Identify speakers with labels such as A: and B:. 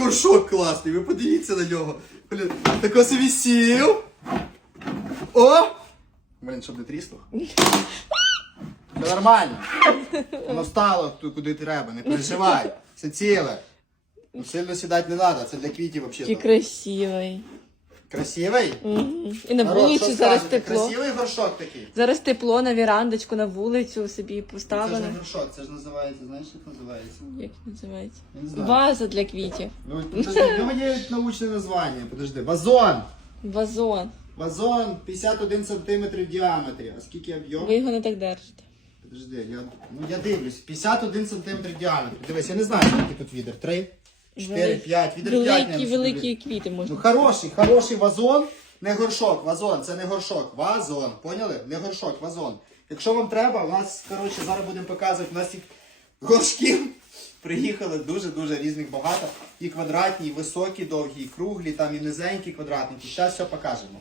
A: горшок класний, ви подивіться на нього. Блін, тако собі сів. О! Блін, щоб не трісло. Все нормально. Воно стало ту- куди треба, не переживай. Все ціле. Ну, сильно сідати не треба, це для квітів
B: взагалі.
A: взагалі.
B: красивий.
A: Красивий?
B: Мгм. І на
A: Народ,
B: вулицю
A: що
B: зараз
A: скажете?
B: тепло.
A: Красивий горшок такий.
B: Зараз тепло на вірандочку, на вулицю собі
A: Це ж
B: поставили.
A: не горшок, це ж називається, знаєш, як називається?
B: Як називається?
A: Я не знаю.
B: Ваза для квітів.
A: Ну, подожди, нього є научне названня. Подожди. Вазон.
B: Вазон.
A: Вазон 51 см в діаметрі. А скільки об'єм?
B: Ви його не так держите.
A: Подожди, я, ну, я дивлюсь. 51 см в діаметрі. Дивись, я не знаю, скільки тут відер. 3, 4,
B: Велик-
A: 5. Відер 5,
B: Великі, великі квіти
A: Ну хороший, хороший вазон, не горшок, вазон, це не горшок, вазон. Поняли? Не горшок, вазон. Якщо вам треба, у нас, коротше, зараз будемо показувати, у нас їх горшків приїхали дуже-дуже різних багато. І квадратні, і високі, довгі, і круглі, там і низенькі квадратники. Зараз все покажемо.